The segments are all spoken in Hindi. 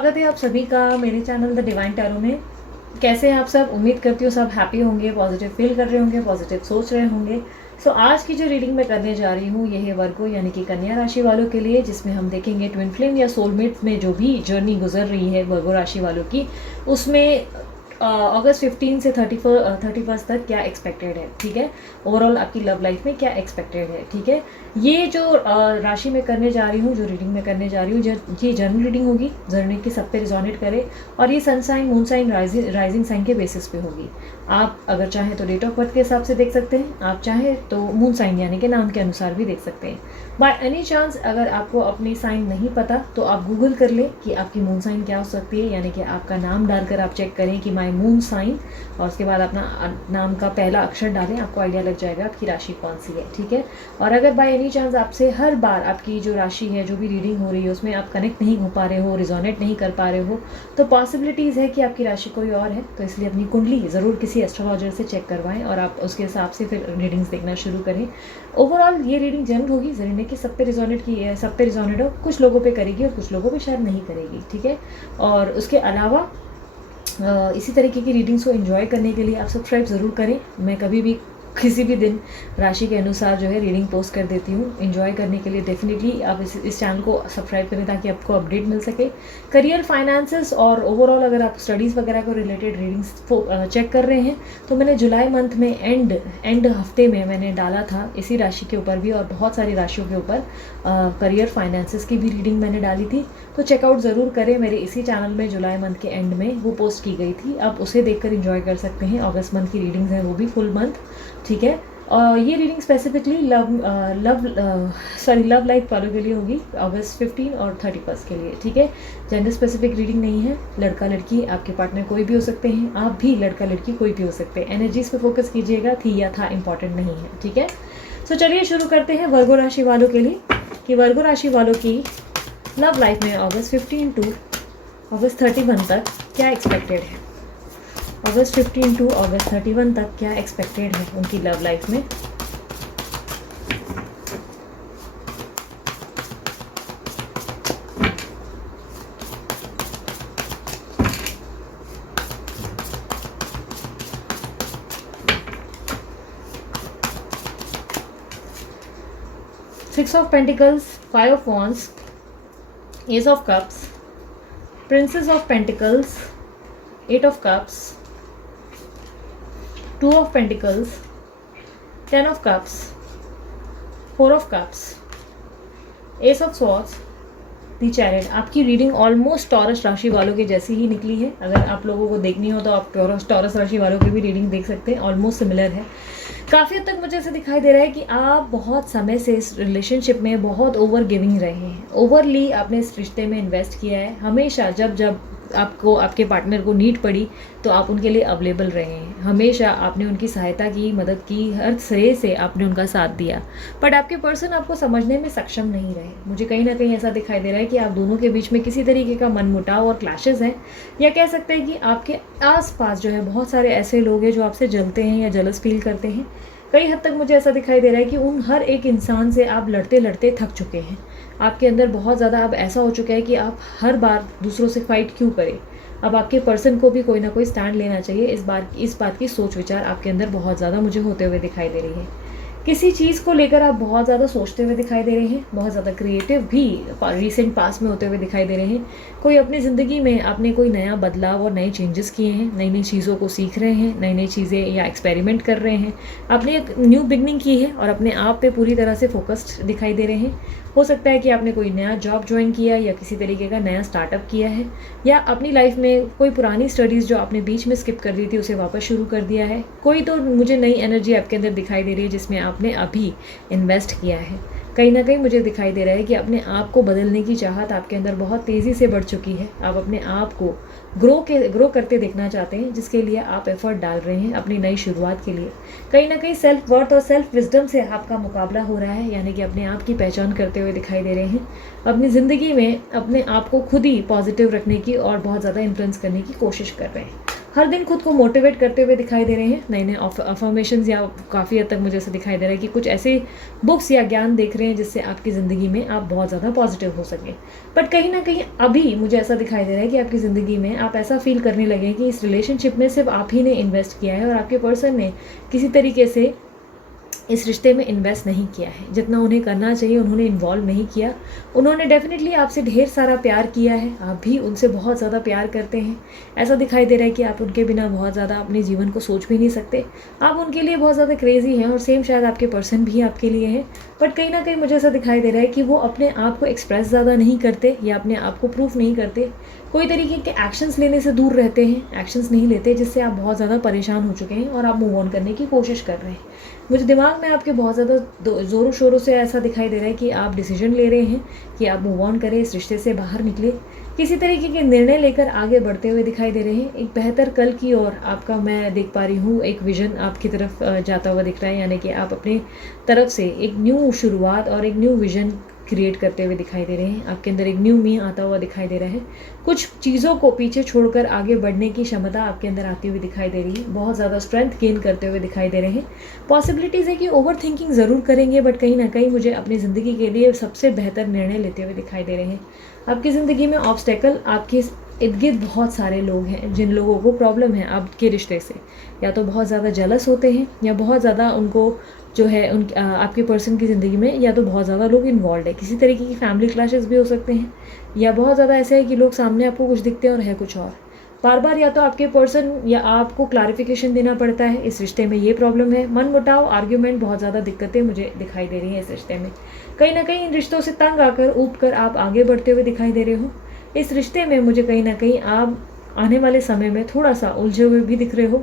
स्वागत है आप सभी का मेरे चैनल द डिवाइन टैरो में। कैसे हैं आप सब? उम्मीद करती हूँ सब हैप्पी होंगे, पॉजिटिव फील कर रहे होंगे, पॉजिटिव सोच रहे होंगे। सो आज की जो रीडिंग मैं करने जा रही हूँ ये है वर्गो यानी कि कन्या राशि वालों के लिए, जिसमें हम देखेंगे ट्विन फ्लेम या सोलमेट में जो भी जर्नी गुजर रही है वर्गो राशि वालों की, उसमें अगस्त 15 से 31 तक क्या एक्सपेक्टेड है। ठीक है, ओवरऑल आपकी लव लाइफ में क्या एक्सपेक्टेड है। ठीक है, ये जो राशि में करने जा रही हूँ, जो रीडिंग में करने जा रही हूँ, ये जर्नल रीडिंग होगी, जर्नी के सब पे रिजोनेट करे, और ये sun sign, moon sign, rising sign के बेसिस पे होगी। आप अगर चाहें तो डेट ऑफ बर्थ के हिसाब से देख सकते हैं, आप चाहें तो मून साइन यानी कि नाम के अनुसार भी देख सकते हैं। बाय एनी चांस अगर आपको अपनी साइन नहीं पता तो आप गूगल कर लें कि आपकी मून साइन क्या हो सकती है, यानी कि आपका नाम डालकर आप चेक करें कि माई मून साइन, और उसके बाद अपना नाम का पहला अक्षर डालें, आपको आइडिया लग जाएगा आपकी राशि कौन सी है। ठीक है, और अगर बाय एनी चांस आपसे हर बार आपकी जो राशि है, जो भी रीडिंग हो रही है, उसमें आप कनेक्ट नहीं हो पा रहे हो, रिजोनेट नहीं कर पा रहे हो, तो पॉसिबिलिटीज़ है कि आपकी राशि कोई और है। तो इसलिए अपनी कुंडली ज़रूर किसी एस्ट्रोलॉजर से चेक करवाएं और आप उसके हिसाब से फिर रीडिंग्स देखना शुरू करें। ओवरऑल ये रीडिंग जनरल होगी, जरूरी नहीं कि सब पे रिजोनेट की है, सब पे रिजोनेट हो, कुछ लोगों पे करेगी और कुछ लोगों पे शायद नहीं करेगी। ठीक है, और उसके अलावा इसी तरीके की रीडिंग्स को एंजॉय करने के लिए आप सब्सक्राइब ज़रूर करें। मैं कभी भी किसी भी दिन राशि के अनुसार जो है रीडिंग पोस्ट कर देती हूँ। एंजॉय करने के लिए डेफिनेटली आप इस चैनल को सब्सक्राइब करें ताकि आपको अपडेट मिल सके। करियर, फाइनेंसेस और ओवरऑल अगर आप स्टडीज़ वगैरह को रिलेटेड रीडिंग्स चेक कर रहे हैं तो मैंने जुलाई मंथ में एंड हफ्ते में मैंने डाला था इसी राशि के ऊपर भी और बहुत सारी राशियों के ऊपर करियर, फाइनेंसेस की भी रीडिंग मैंने डाली थी। तो चेकआउट ज़रूर करें, मेरे इसी चैनल में जुलाई मंथ के एंड में वो पोस्ट की गई थी, आप उसे देखकर एंजॉय कर सकते हैं। अगस्त मंथ की रीडिंग्स हैं वो भी फुल मंथ। ठीक है, और ये रीडिंग स्पेसिफिकली लव लाइफ वालों के लिए होगी, अगस्त 15 और 31 के लिए। ठीक है, जेंडर स्पेसिफिक रीडिंग नहीं है, लड़का लड़की आपके पार्टनर कोई भी हो सकते हैं, आप भी लड़का लड़की कोई भी हो सकते हैं। एनर्जीज पे फोकस कीजिएगा, थी या था इंपॉर्टेंट नहीं है। ठीक है, सो चलिए शुरू करते हैं वर्गो राशि वालों के लिए कि वर्गो राशि वालों की लव लाइफ में अगस्त 15 टू अगस्त 31 तक क्या एक्सपेक्टेड है। अगस्त 15 टू अगस्त 31 तक क्या एक्सपेक्टेड है उनकी लव लाइफ में। Six of pentacles, five of wands, ace of cups, princess of pentacles, eight of cups, two of pentacles, 10 of cups, 4 of cups, ace of swords, the chariot. आपकी रीडिंग ऑलमोस्ट टॉरस राशि वालों के जैसी ही निकली है। अगर आप लोगों को देखनी हो तो आप टॉरस राशि वालों की भी रीडिंग देख सकते हैं, ऑलमोस्ट सिमिलर है। काफ़ी हद तक मुझे ऐसा दिखाई दे रहा है कि आप बहुत समय से इस रिलेशनशिप में बहुत ओवर गिविंग रहे हैं, ओवरली आपने इस रिश्ते में इन्वेस्ट किया है। हमेशा जब जब आपको आपके पार्टनर को नीड पड़ी तो आप उनके लिए अवेलेबल रहे हैं, हमेशा आपने उनकी सहायता की, मदद की, हर सिरे से आपने उनका साथ दिया, बट आपके पर्सन आपको समझने में सक्षम नहीं रहे। मुझे कहीं ना कहीं ऐसा दिखाई दे रहा है कि आप दोनों के बीच में किसी तरीके का मनमुटाव और क्लैशेस हैं, या कह सकते हैं कि आपके आसपास जो है बहुत सारे ऐसे लोग हैं जो आपसे जलते हैं या जलस फील करते हैं। कई हद तक मुझे ऐसा दिखाई दे रहा है कि उन हर एक इंसान से आप लड़ते लड़ते थक चुके हैं। आपके अंदर बहुत ज़्यादा अब ऐसा हो चुका है कि आप हर बार दूसरों से फाइट क्यों करें। अब आपके पर्सन को भी कोई ना कोई स्टैंड लेना चाहिए। इस बात की सोच विचार आपके अंदर बहुत ज़्यादा मुझे होते हुए दिखाई दे रही है। किसी चीज़ को लेकर आप बहुत ज़्यादा सोचते हुए दिखाई दे रहे हैं, बहुत ज़्यादा क्रिएटिव भी रिसेंट पास में होते हुए दिखाई दे रहे हैं। कोई अपनी ज़िंदगी में आपने कोई नया बदलाव और नए चेंजेस किए हैं, नई नई चीज़ों को सीख रहे हैं, नई नई चीज़ें या एक्सपेरिमेंट कर रहे हैं, आपने एक न्यू बिगनिंग की है और अपने आप पे पूरी तरह से फोकस्ड दिखाई दे रहे हैं। हो सकता है कि आपने कोई नया जॉब ज्वाइन किया या किसी तरीके का नया स्टार्टअप किया है, या अपनी लाइफ में कोई पुरानी स्टडीज़ जो आपने बीच में स्किप कर दी थी उसे वापस शुरू कर दिया है। कोई तो मुझे नई एनर्जी आपके अंदर दिखाई दे रही है जिसमें आपने अभी इन्वेस्ट किया है। कहीं ना कहीं मुझे दिखाई दे रहा है कि अपने आप को बदलने की चाहत आपके अंदर बहुत तेज़ी से बढ़ चुकी है। आप अपने आप को ग्रो करते देखना चाहते हैं, जिसके लिए आप एफर्ट डाल रहे हैं अपनी नई शुरुआत के लिए। कहीं ना कहीं सेल्फ वर्थ और सेल्फ विजडम से आपका मुकाबला हो रहा है, यानी कि अपने आप की पहचान करते हुए दिखाई दे रहे हैं। अपनी ज़िंदगी में अपने आप को खुद ही पॉजिटिव रखने की और बहुत ज़्यादा इन्फ्लुएंस करने की कोशिश कर रहे हैं। हर दिन खुद को मोटिवेट करते हुए दिखाई दे रहे हैं, नए नए अफर्मेशंस, या काफ़ी हद तक मुझे ऐसा दिखाई दे रहा है कि कुछ ऐसे बुक्स या ज्ञान देख रहे हैं जिससे आपकी ज़िंदगी में आप बहुत ज़्यादा पॉजिटिव हो सकें। बट कहीं ना कहीं अभी मुझे ऐसा दिखाई दे रहा है कि आपकी ज़िंदगी में आप ऐसा फील करने लगे कि इस रिलेशनशिप में सिर्फ आप ही ने इन्वेस्ट किया है और आपके पर्सन ने किसी तरीके से इस रिश्ते में इन्वेस्ट नहीं किया है। जितना उन्हें करना चाहिए उन्होंने इन्वॉल्व नहीं किया। उन्होंने डेफिनेटली आपसे ढेर सारा प्यार किया है, आप भी उनसे बहुत ज़्यादा प्यार करते हैं। ऐसा दिखाई दे रहा है कि आप उनके बिना बहुत ज़्यादा अपने जीवन को सोच भी नहीं सकते। आप उनके लिए बहुत ज़्यादा क्रेजी हैं और सेम शायद आपके पर्सन भी आपके लिए है। बट कहीं ना कहीं मुझे ऐसा दिखाई दे रहा है कि वो अपने आप को एक्सप्रेस ज़्यादा नहीं करते या अपने आप को प्रूफ नहीं करते, कोई तरीके के एक्शंस लेने से दूर रहते हैं, एक्शंस नहीं लेते, जिससे आप बहुत ज़्यादा परेशान हो चुके हैं और आप मूव ऑन करने की कोशिश कर रहे हैं। मुझे दिमाग में आपके बहुत ज़्यादा ज़ोरों शोरों से ऐसा दिखाई दे रहा है कि आप डिसीजन ले रहे हैं कि आप मूव ऑन करें, इस रिश्ते से बाहर निकले, किसी तरीके के निर्णय लेकर आगे बढ़ते हुए दिखाई दे रहे हैं। एक बेहतर कल की ओर आपका मैं देख पा रही हूँ, एक विजन आपकी तरफ जाता हुआ दिख रहा है, यानी कि आप अपने तरफ से एक न्यू शुरुआत और एक न्यू विजन क्रिएट करते हुए दिखाई दे रहे हैं। आपके अंदर एक न्यू मी आता हुआ दिखाई दे रहा है। कुछ चीज़ों को पीछे छोड़कर आगे बढ़ने की क्षमता आपके अंदर आती हुई दिखाई दे रही है। बहुत ज़्यादा स्ट्रेंथ गेन करते हुए दिखाई दे रहे हैं। पॉसिबिलिटीज़ है कि ओवर थिंकिंग ज़रूर करेंगे, बट कहीं ना कहीं मुझे अपनी ज़िंदगी के लिए सबसे बेहतर निर्णय लेते हुए दिखाई दे रहे हैं। आपकी ज़िंदगी में ऑब्स्टेकल, आपके इर्द गिर्द बहुत सारे लोग हैं जिन लोगों को प्रॉब्लम है आपके रिश्ते से, या तो बहुत ज़्यादा जेलस होते हैं या बहुत ज़्यादा उनको जो है उन आपके पर्सन की ज़िंदगी में या तो बहुत ज़्यादा लोग इन्वॉल्व है। किसी तरीके की फैमिली क्लैशेस भी हो सकते हैं, या बहुत ज़्यादा ऐसा है कि लोग सामने आपको कुछ दिखते हैं और है कुछ और। बार बार या तो आपके पर्सन या आपको क्लैरिफिकेशन देना पड़ता है, इस रिश्ते में ये प्रॉब्लम है, मन मुटाव, आर्ग्यूमेंट, बहुत ज़्यादा दिक्कतें मुझे दिखाई दे रही हैं इस रिश्ते में। कहीं ना कहीं इन रिश्तों से तंग आकर ऊब कर आप आगे बढ़ते हुए दिखाई दे रहे हो। इस रिश्ते में मुझे कहीं ना कहीं आप आने वाले समय में थोड़ा सा उलझे हुए भी दिख रहे हो।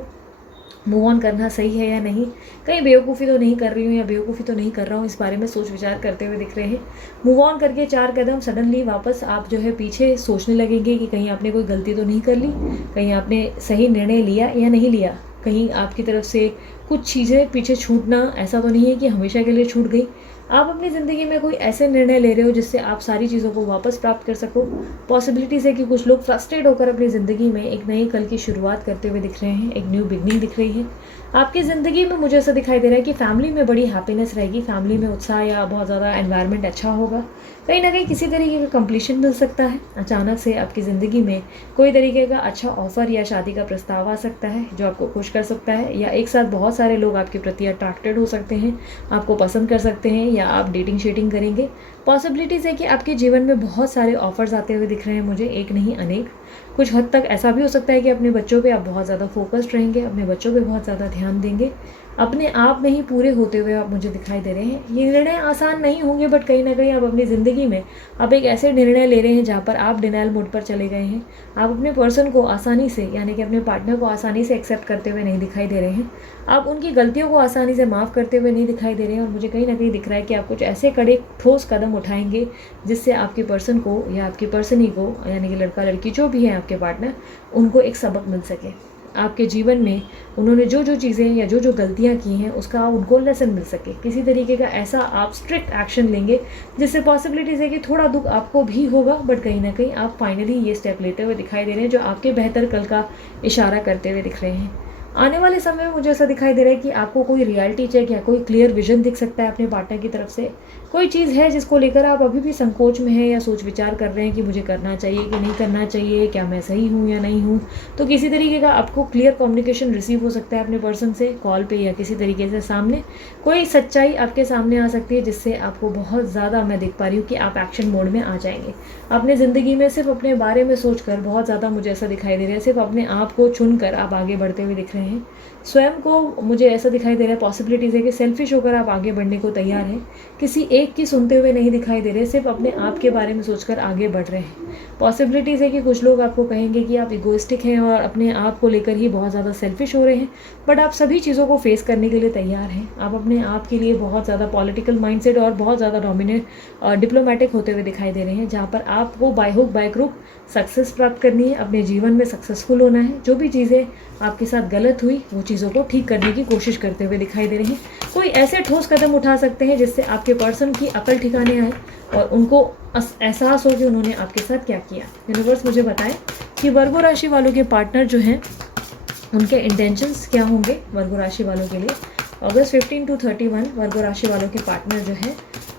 मूव ऑन करना सही है या नहीं, कहीं बेवकूफ़ी तो नहीं कर रही हूँ या बेवकूफ़ी तो नहीं कर रहा हूँ, इस बारे में सोच विचार करते हुए दिख रहे हैं। मूव ऑन करके 4 कदम सडनली वापस आप जो है पीछे सोचने लगेंगे कि कहीं आपने कोई गलती तो नहीं कर ली, कहीं आपने सही निर्णय लिया या नहीं लिया, कहीं आपकी तरफ से कुछ चीज़ें पीछे छूटना ऐसा तो नहीं है कि हमेशा के लिए छूट गई। आप अपनी ज़िंदगी में कोई ऐसे निर्णय ले रहे हो जिससे आप सारी चीज़ों को वापस प्राप्त कर सको। पॉसिबिलिटीज़ है कि कुछ लोग फ्रस्ट्रेट होकर अपनी ज़िंदगी में एक नए कल की शुरुआत करते हुए दिख रहे हैं, एक न्यू बिगनिंग दिख रही है। आपकी ज़िंदगी में मुझे ऐसा दिखाई दे रहा है कि फैमिली में बड़ी हैप्पीनेस रहेगी, फैमिली में उत्साह या बहुत ज़्यादा एनवायरनमेंट अच्छा होगा। कहीं ना कहीं किसी तरीके का कंप्लीशन मिल सकता है। अचानक से आपकी ज़िंदगी में कोई तरीके का अच्छा ऑफर या शादी का प्रस्ताव आ सकता है जो आपको खुश कर सकता है, या एक साथ बहुत सारे लोग आपके प्रति अट्रैक्टेड हो सकते हैं, आपको पसंद कर सकते हैं, या आप डेटिंग शेटिंग करेंगे। पॉसिबिलिटीज़ है कि आपके जीवन में बहुत सारे ऑफर्स आते हुए दिख रहे हैं मुझे, एक नहीं अनेक। कुछ हद तक ऐसा भी हो सकता है कि अपने बच्चों पे आप बहुत ज़्यादा फोकस्ड रहेंगे, अपने बच्चों पे बहुत ज़्यादा ध्यान देंगे, अपने आप में ही पूरे होते हुए आप मुझे दिखाई दे रहे हैं। ये निर्णय आसान नहीं होंगे, बट कहीं ना कहीं आप अपनी ज़िंदगी में आप एक ऐसे निर्णय ले रहे हैं जहाँ पर आप डिनाइल मोड पर चले गए हैं। आप अपने पर्सन को आसानी से, यानी कि अपने पार्टनर को आसानी से एक्सेप्ट करते हुए नहीं दिखाई दे रहे हैं। आप उनकी गलतियों को आसानी से माफ़ करते हुए नहीं दिखाई दे रहे हैं। और मुझे कहीं ना कहीं दिख रहा है कि आप कुछ ऐसे कड़े ठोस कदम उठाएंगे जिससे आपके पर्सन को या आपकी पर्सनी को, यानी कि लड़का लड़की जो भी है आपके पार्टनर, उनको एक सबक मिल सके। आपके जीवन में उन्होंने जो जो चीज़ें या जो जो गलतियाँ की हैं उसका उनको लेसन मिल सके। किसी तरीके का ऐसा आप स्ट्रिक्ट एक्शन लेंगे जिससे पॉसिबिलिटीज़ है कि थोड़ा दुख आपको भी होगा, बट कहीं ना कहीं आप फाइनली ये स्टेप लेते हुए दिखाई दे रहे हैं जो आपके बेहतर कल का इशारा करते हुए दिख रहे हैं। आने वाले समय में मुझे ऐसा दिखाई दे रहा है कि आपको कोई रियलिटी चेक या कोई क्लियर विजन दिख सकता है अपने पार्टनर की तरफ से। कोई चीज़ है जिसको लेकर आप अभी भी संकोच में हैं या सोच विचार कर रहे हैं कि मुझे करना चाहिए कि नहीं करना चाहिए, क्या मैं सही हूँ या नहीं हूँ। तो किसी तरीके का आपको क्लियर कम्युनिकेशन रिसीव हो सकता है अपने पर्सन से, कॉल पे या किसी तरीके से सामने कोई सच्चाई आपके सामने आ सकती है जिससे आपको बहुत ज़्यादा, मैं देख पा रही हूँ कि आप एक्शन मोड में आ जाएंगे। अपने ज़िंदगी में सिर्फ अपने बारे में सोचकर बहुत ज़्यादा मुझे ऐसा दिखाई दे रहा है, सिर्फ अपने आप को चुनकर आप आगे बढ़ते हुए दिख रहे हैं। स्वयं को मुझे ऐसा दिखाई दे रहा है, पॉसिबिलिटीज़ है कि सेल्फिश होकर आप आगे बढ़ने को तैयार हैं, किसी एक की सुनते हुए नहीं दिखाई दे रहे, सिर्फ अपने आप के बारे में सोचकर आगे बढ़ रहे हैं। पॉसिबिलिटीज़ है कि कुछ लोग आपको कहेंगे कि आप इगोइस्टिक हैं और अपने आप को लेकर ही बहुत ज़्यादा सेल्फिश हो रहे हैं, बट आप सभी चीज़ों को फेस करने के लिए तैयार हैं। आप अपने आप के लिए बहुत ज़्यादा पॉलिटिकल माइंडसेट और बहुत ज़्यादा डोमिनेट डिप्लोमेटिक होते हुए दिखाई दे रहे हैं, जहाँ पर आपको by hook by crook success प्राप्त करनी है, अपने जीवन में सक्सेसफुल होना है। जो भी चीज़ें आपके साथ गलत हुई वो चीज़ों को ठीक करने की कोशिश करते हुए दिखाई दे रही हैं। कोई ऐसे ठोस कदम उठा सकते हैं जिससे आपके पर्सन की अकल ठिकाने आए और उनको एहसास हो कि उन्होंने आपके साथ क्या किया। यूनिवर्स मुझे बताएं कि वर्गो राशि वालों के पार्टनर जो हैं उनके इंटेंशंस क्या होंगे वर्गो राशि वालों के लिए। अगस्त 15 to 31 वर्गो राशि वालों के पार्टनर जो है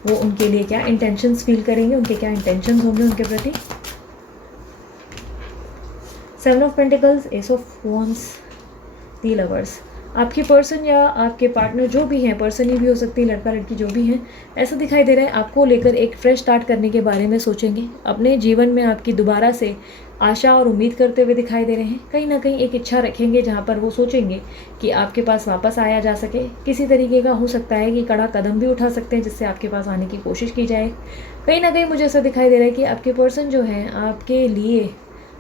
वो उनके लिए क्या इंटेंशंस फील करेंगे, उनके क्या इंटेंशंस होंगे उनके प्रति। 7 of pentacles, S of wands, the lovers. आपके पर्सन या आपके पार्टनर जो भी हैं, पर्सन ही भी हो सकती है, लड़का लड़की जो भी हैं, ऐसा दिखाई दे रहा है आपको लेकर एक फ्रेश स्टार्ट करने के बारे में सोचेंगे। अपने जीवन में आपकी दोबारा से आशा और उम्मीद करते हुए दिखाई दे रहे हैं। कहीं ना कहीं एक इच्छा रखेंगे जहाँ पर वो सोचेंगे कि आपके पास वापस आया जा सके। किसी तरीके का हो सकता है कि कड़ा कदम भी उठा सकते हैं जिससे आपके पास आने की कोशिश की जाए। कहीं ना कहीं मुझे ऐसा दिखाई दे रहा है कि आपके पर्सन जो हैं आपके लिए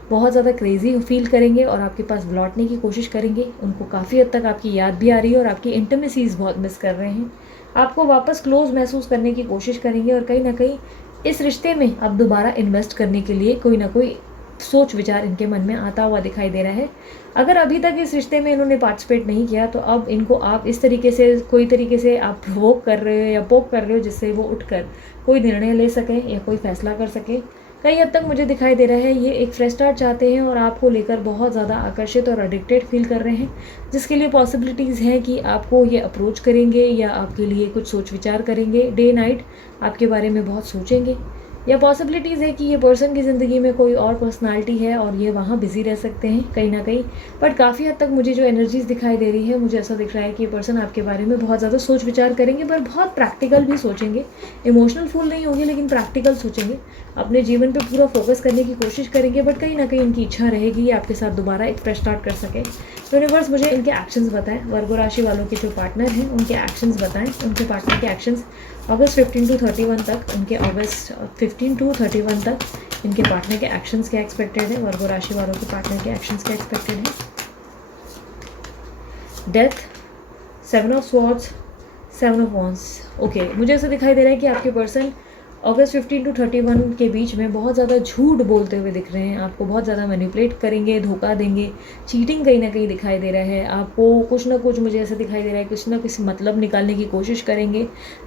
बहुत ज़्यादा क्रेज़ी फील करेंगे और आपके पास लौटने की कोशिश करेंगे। उनको काफ़ी हद तक आपकी याद भी आ रही है और आपकी इंटिमेसीज़ बहुत मिस कर रहे हैं। आपको वापस क्लोज महसूस करने की कोशिश करेंगे और कहीं ना कहीं इस रिश्ते में आप दोबारा इन्वेस्ट करने के लिए कोई ना कोई सोच विचार इनके मन में आता हुआ दिखाई दे रहा है। अगर अभी तक इस रिश्ते में इन्होंने पार्टिसिपेट नहीं किया तो अब इनको आप इस तरीके से कोई तरीके से आप प्रोवोक कर रहे हो या पोक कर रहे हो जिससे वो उठकर कोई निर्णय ले सके या कोई फैसला कर सके। कई हद तक मुझे दिखाई दे रहा है ये एक फ्रेश स्टार्ट चाहते हैं और आपको लेकर बहुत ज़्यादा आकर्षित और एडिक्टेड फील कर रहे हैं, जिसके लिए पॉसिबिलिटीज़ हैं कि आपको ये अप्रोच करेंगे या आपके लिए कुछ सोच विचार करेंगे, डे नाइट आपके बारे में बहुत सोचेंगे। या पॉसिबिलिटीज़ है कि ये पर्सन की ज़िंदगी में कोई और पर्सनालिटी है और ये वहाँ बिज़ी रह सकते हैं कहीं ना कहीं। बट काफ़ी हद तक मुझे जो एनर्जीज़ दिखाई दे रही है, मुझे ऐसा दिख रहा है कि ये पर्सन आपके बारे में बहुत ज़्यादा सोच विचार करेंगे पर बहुत प्रैक्टिकल भी सोचेंगे। इमोशनल फूल नहीं होंगे लेकिन प्रैक्टिकल सोचेंगे, अपने जीवन पे पूरा फोकस करने की कोशिश करेंगे। बट कहीं ना कहीं इनकी इच्छा रहेगी ये आपके साथ दोबारा एक फ्रेश स्टार्ट कर सके। यूनिवर्स मुझे इनके एक्शंस बताएं, वर्गो राशि वालों के जो पार्टनर हैं उनके एक्शंस बताएं, उनके पार्टनर के एक्शंस अगस्त 15 to 31 तक, उनके अगस्त 15 to 31 तक इनके पार्टनर के एक्शंस क्या एक्सपेक्टेड है, वर्गो राशि वालों के पार्टनर के एक्शंस क्या एक्सपेक्टेड है। Death, 7 of swords, 7 of wands. Okay, मुझे ऐसा दिखाई दे रहा है कि आपके पर्सन अगस्त 15 to 31 के बीच में बहुत ज़्यादा झूठ बोलते हुए दिख रहे हैं। आपको बहुत ज़्यादा मैनिपुलेट करेंगे, धोखा देंगे, चीटिंग कहीं ना कहीं दिखाई दे रहा है। आपको कुछ ना कुछ, मुझे ऐसा दिखाई दे रहा है, कुछ ना कुछ मतलब निकालने की कोशिश करेंगे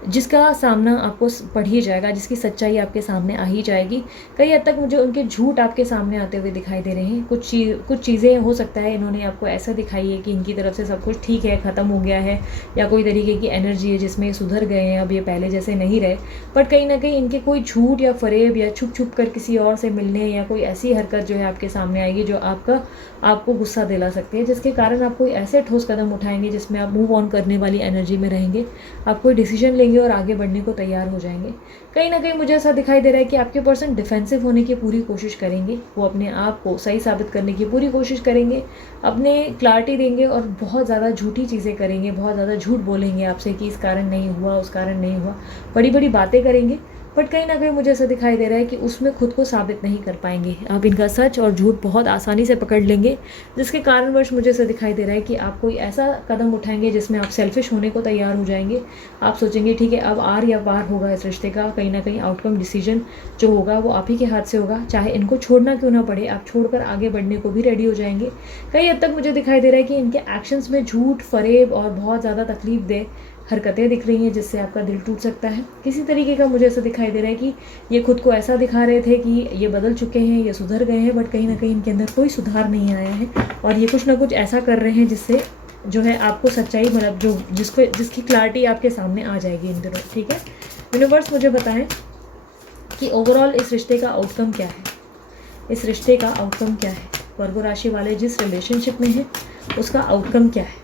जिसका सामना आपको पढ़ ही जाएगा, जिसकी सच्चाई आपके सामने आ ही जाएगी। कई हद तक मुझे उनके झूठ आपके सामने आते हुए दिखाई दे रहे हैं। कुछ चीज़ें हो सकता है इन्होंने आपको ऐसा दिखाई है कि इनकी तरफ से सब कुछ ठीक है, ख़त्म हो गया है, या कोई तरीके की एनर्जी है जिसमें ये सुधर गए हैं, अब ये पहले जैसे नहीं रहे। बट कहीं ना कहीं इनके कोई झूठ या फरेब या छुप छुप कर किसी और से मिलने या कोई ऐसी हरकत जो है आपके सामने आएगी जो आपको गुस्सा दिला सकती है, जिसके कारण आप कोई ऐसे ठोस कदम उठाएंगे जिसमें आप मूव ऑन करने वाली एनर्जी में रहेंगे। आप कोई डिसीजन लेंगे और आगे बढ़ने को तैयार हो जाएंगे। कहीं ना कहीं मुझे ऐसा दिखाई दे रहा है कि आपके पर्सन डिफेंसिव होने की पूरी कोशिश करेंगे। वो अपने आप को सही साबित करने की पूरी कोशिश करेंगे, अपने क्लैरिटी देंगे और बहुत ज़्यादा झूठी चीज़ें करेंगे, बहुत ज़्यादा झूठ बोलेंगे आपसे कि इस कारण नहीं हुआ, उस कारण नहीं हुआ, बड़ी बड़ी बातें करेंगे। बट कहीं ना कहीं मुझे ऐसा दिखाई दे रहा है कि उसमें खुद को साबित नहीं कर पाएंगे। आप इनका सच और झूठ बहुत आसानी से पकड़ लेंगे, जिसके कारणवश मुझे ऐसा दिखाई दे रहा है कि आप कोई ऐसा कदम उठाएंगे जिसमें आप सेल्फिश होने को तैयार हो जाएंगे। आप सोचेंगे ठीक है अब आर या पार होगा इस रिश्ते का, कहीं ना कहीं आउटकम डिसीजन जो होगा वो आप ही के हाथ से होगा, चाहे इनको छोड़ना क्यों ना पड़े, आप छोड़कर आगे बढ़ने को भी रेडी हो जाएंगे। कई हद तक मुझे दिखाई दे रहा है कि इनके एक्शंस में झूठ, फरेब और बहुत ज़्यादा तकलीफ दे हरकतें दिख रही हैं जिससे आपका दिल टूट सकता है। किसी तरीके का मुझे ऐसा दिखाई दे रहा है कि ये खुद को ऐसा दिखा रहे थे कि ये बदल चुके हैं, ये सुधर गए हैं, बट कहीं ना कहीं इनके अंदर कोई सुधार नहीं आया है और ये कुछ ना कुछ ऐसा कर रहे हैं जिससे जो है आपको सच्चाई, मतलब जो जिसकी क्लैरिटी आपके सामने आ जाएगी इन दिनों। ठीक है, यूनिवर्स मुझे बताएं कि ओवरऑल इस रिश्ते का आउटकम क्या है, इस रिश्ते का आउटकम क्या है, वर्गो राशि वाले जिस रिलेशनशिप में हैं उसका आउटकम क्या है।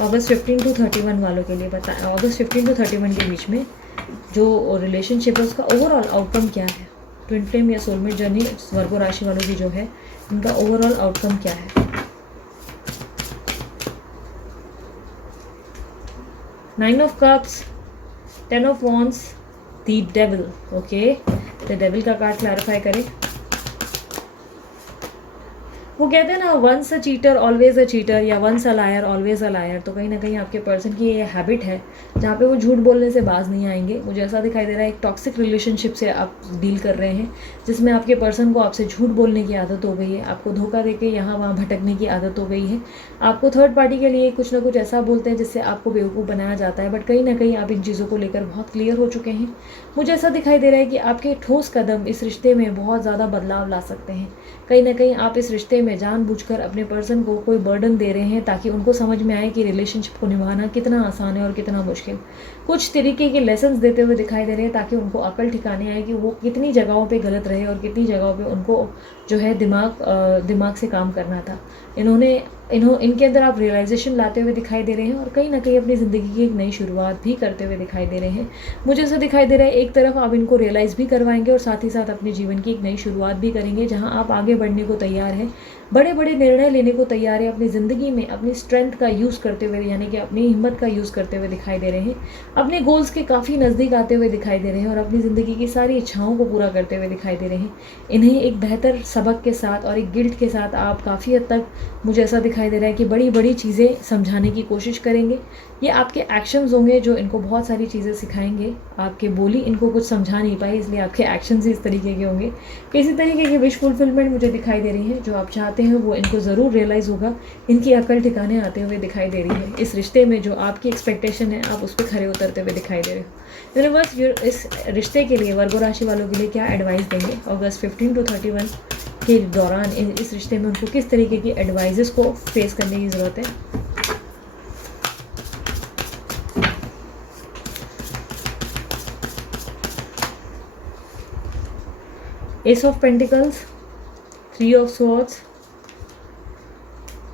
अगस्त 15 to 31 वालों के लिए बताएं, अगस्त 15 to 31 के बीच में जो रिलेशनशिप है उसका ओवरऑल आउटकम क्या है। ट्विन फ्लेम या सोलमेट जर्नी वर्गो राशि वालों की जो है इनका ओवरऑल आउटकम क्या है। 9 of cups, 10 of wands, the devil. Okay, the devil का कार्ड क्लैरिफाई करें। वो कहते हैं ना, once a cheater always a cheater, या once a liar always a liar. तो कहीं ना कहीं आपके पर्सन की ये हैबिट है जहाँ पे वो झूठ बोलने से बाज नहीं आएंगे। मुझे ऐसा दिखाई दे रहा है एक टॉक्सिक रिलेशनशिप से आप डील कर रहे हैं जिसमें आपके पर्सन को आपसे झूठ बोलने की आदत हो गई है, आपको धोखा देके यहाँ वहाँ भटकने की आदत हो गई है। आपको थर्ड पार्टी के लिए कुछ ना कुछ ऐसा बोलते हैं जिससे आपको बेवकूफ़ बनाया जाता है। बट कहीं ना कहीं आप इन चीज़ों को लेकर बहुत क्लियर हो चुके हैं। मुझे ऐसा दिखाई दे रहा है कि आपके ठोस कदम इस रिश्ते में बहुत ज़्यादा बदलाव ला सकते हैं। कहीं ना कहीं आप इस रिश्ते में जानबूझकर अपने पर्सन को कोई बर्डन दे रहे हैं ताकि उनको समझ में आए कि रिलेशनशिप को निभाना कितना आसान है और कितना मुश्किल। कुछ तरीके के लेसन्स देते हुए दिखाई दे रहे हैं ताकि उनको अकल ठिकाने आए कि वो कितनी जगहों पे गलत रहे और कितनी जगहों पे उनको जो है दिमाग से काम करना था। इनके अंदर आप रियलाइजेशन लाते हुए दिखाई दे रहे हैं और कहीं ना कहीं अपनी ज़िंदगी की एक नई शुरुआत भी करते हुए दिखाई दे रहे हैं। मुझे ऐसा दिखाई दे रहा है एक तरफ आप इनको रियलाइज़ भी करवाएंगे और साथ ही साथ अपने जीवन की एक नई शुरुआत भी करेंगे, जहां आप आगे बढ़ने को तैयार हैं, बड़े बड़े निर्णय लेने को तैयार है, अपनी ज़िंदगी में अपनी स्ट्रेंथ का यूज़ करते हुए यानी कि अपनी हिम्मत का यूज़ करते हुए दिखाई दे रहे हैं, अपने गोल्स के काफ़ी नज़दीक आते हुए दिखाई दे रहे हैं और अपनी ज़िंदगी की सारी इच्छाओं को पूरा करते हुए दिखाई दे रहे हैं। इन्हें एक बेहतर सबक के साथ और एक गिल्ट के साथ आप काफ़ी हद तक, मुझे ऐसा दिखाई दे रहा है कि बड़ी बड़ी चीज़ें समझाने की कोशिश करेंगे। ये आपके एक्शंस होंगे जो इनको बहुत सारी चीज़ें सिखाएंगे। आपके बोली इनको कुछ समझा नहीं पाई, इसलिए आपके एक्शंस ही इस तरीके के होंगे। किसी तरीके की विश फुलफिलमेंट मुझे दिखाई दे रही है, जो आप चाहते हैं वो इनको ज़रूर रियलाइज़ होगा। इनकी अकल ठिकाने आते हुए दिखाई दे रही है। इस रिश्ते में जो आपकी एक्सपेक्टेशन है आप उस पर खरे उतरते हुए दिखाई दे रहे हो। यूनिवर्स इस रिश्ते के लिए वर्गो राशि वालों के लिए क्या एडवाइस देंगे अगस्त 15 to 31 के दौरान, इस रिश्ते में उनको किस तरीके की एडवाइजेस को फेस करने की ज़रूरत है। Ace of pentacles, 3 of swords,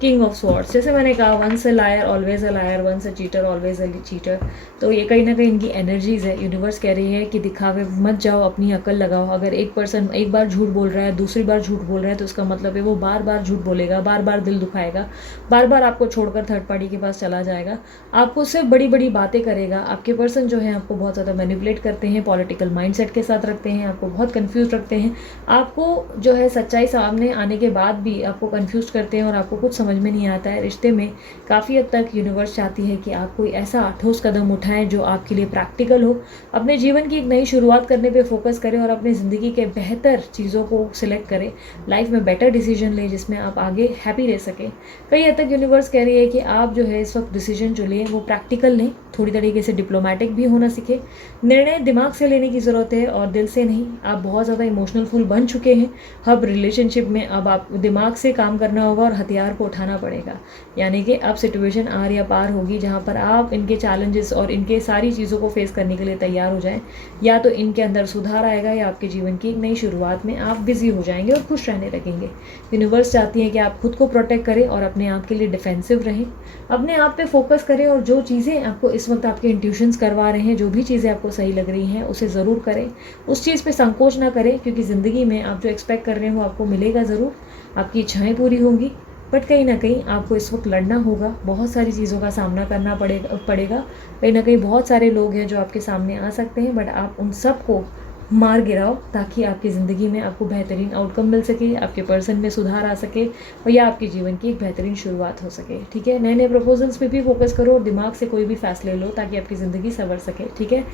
king of swords. जैसे मैंने कहा, once a liar always a liar, once a cheater always a cheater. तो ये कहीं ना कहीं इनकी एनर्जीज है। यूनिवर्स कह रही है कि दिखावे मत जाओ, अपनी अकल लगाओ। अगर एक पर्सन एक बार झूठ बोल रहा है, दूसरी बार झूठ बोल रहा है, तो इसका मतलब है वो बार बार झूठ बोलेगा, बार बार दिल दुखाएगा, बार बार आपको छोड़कर थर्ड पार्टी के पास चला जाएगा, आपको सिर्फ बड़ी बड़ी बातें करेगा। आपके पर्सन जो है आपको बहुत ज़्यादा मैनिपुलेट करते हैं, पॉलिटिकल माइंडसेट के साथ रखते हैं, आपको बहुत कंफ्यूज रखते हैं, आपको जो है सच्चाई सामने आने के बाद भी आपको कंफ्यूज करते हैं और आपको कुछ समझ में नहीं आता है। रिश्ते में काफ़ी हद तक यूनिवर्स चाहती है कि आप कोई ऐसा ठोस कदम उठाएं जो आपके लिए प्रैक्टिकल हो, अपने जीवन की एक नई शुरुआत करने पे फोकस करें और अपनी ज़िंदगी के बेहतर चीज़ों को सिलेक्ट करें, लाइफ में बेटर डिसीजन लें जिसमें आप आगे हैप्पी रह सकें। कई हद तक यूनिवर्स कह रही है कि आप जो है इस वक्त डिसीजन जो लें वो प्रैक्टिकल लें, थोड़ी तरीके से डिप्लोमेटिक भी होना सीखें। निर्णय दिमाग से लेने की ज़रूरत है और दिल से नहीं। आप बहुत ज़्यादा इमोशनल फुल बन चुके हैं। अब रिलेशनशिप में अब आप दिमाग से काम करना होगा और हथियार को उठाना पड़ेगा। यानी कि अब सिचुएशन आर या पार होगी जहाँ पर आप इनके चैलेंजेस और इनके सारी चीज़ों को फेस करने के लिए तैयार हो जाएं। या तो इनके अंदर सुधार आएगा या आपके जीवन की एक नई शुरुआत में आप बिजी हो जाएंगे और खुश रहने लगेंगे। यूनिवर्स चाहती है कि आप खुद को प्रोटेक्ट करें और अपने आप के लिए डिफेंसिव रहें, अपने आप पे फोकस करें और जो चीज़ें आपको इस वक्त आपके इंट्यूशंस करवा रहे हैं, जो भी चीज़ें आपको सही लग रही हैं उसे ज़रूर करें। उस चीज़ पे संकोच ना करें, क्योंकि ज़िंदगी में आप जो एक्सपेक्ट कर रहे हैं वो आपको मिलेगा ज़रूर, आपकी इच्छाएं पूरी होंगी। बट कहीं ना कहीं आपको इस वक्त लड़ना होगा, बहुत सारी चीज़ों का सामना करना पड़ेगा। कहीं ना कहीं बहुत सारे लोग हैं जो आपके सामने आ सकते हैं, बट आप उन सब को मार गिराओ ताकि आपकी ज़िंदगी में आपको बेहतरीन आउटकम मिल सके, आपके पर्सन में सुधार आ सके और या आपके जीवन की एक बेहतरीन शुरुआत हो सके। ठीक है, नए नए प्रपोजल्स पे भी फोकस करो और दिमाग से कोई भी फैसले लो ताकि आपकी ज़िंदगी संवर सके। ठीक है,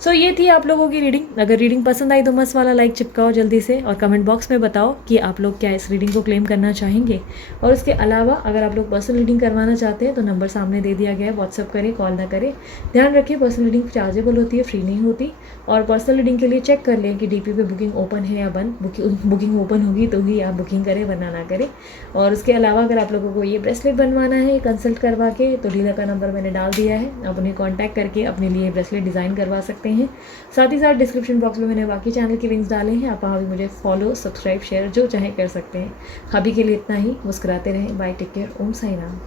सो ये थी आप लोगों की रीडिंग। अगर रीडिंग पसंद आई तो मस्त वाला लाइक चिपकाओ जल्दी से और कमेंट बॉक्स में बताओ कि आप लोग क्या इस रीडिंग को क्लेम करना चाहेंगे। और उसके अलावा अगर आप लोग पर्सनल रीडिंग करवाना चाहते हैं तो नंबर सामने दे दिया गया है, व्हाट्सअप करें, कॉल ना करें। ध्यान रखें, पर्सनल रीडिंग चार्जेबल होती है, फ्री नहीं होती। और पर्सनल रीडिंग के लिए चेक कर लें कि डीपी पे बुकिंग ओपन है या बंद। बुकिंग ओपन होगी तो ही आप बुकिंग करें, वरना ना करें। और उसके अलावा अगर आप लोगों को ये ब्रेसलेट बनवाना है कंसल्ट करवा के, तो डीलर का नंबर मैंने डाल दिया है, आप उन्हें कॉन्टैक्ट करके अपने लिए ब्रेसलेट डिज़ाइन करवा सकते हैं। साथ ही साथ डिस्क्रिप्शन बॉक्स में मैंने बाकी चैनल के लिंक्स डाले हैं, आप वहाँ भी मुझे फॉलो, सब्सक्राइब, शेयर जो चाहे कर सकते हैं। अभी के लिए इतना ही। मुस्कुराते रहें। बाय, टेक केयर, ओम साई राम।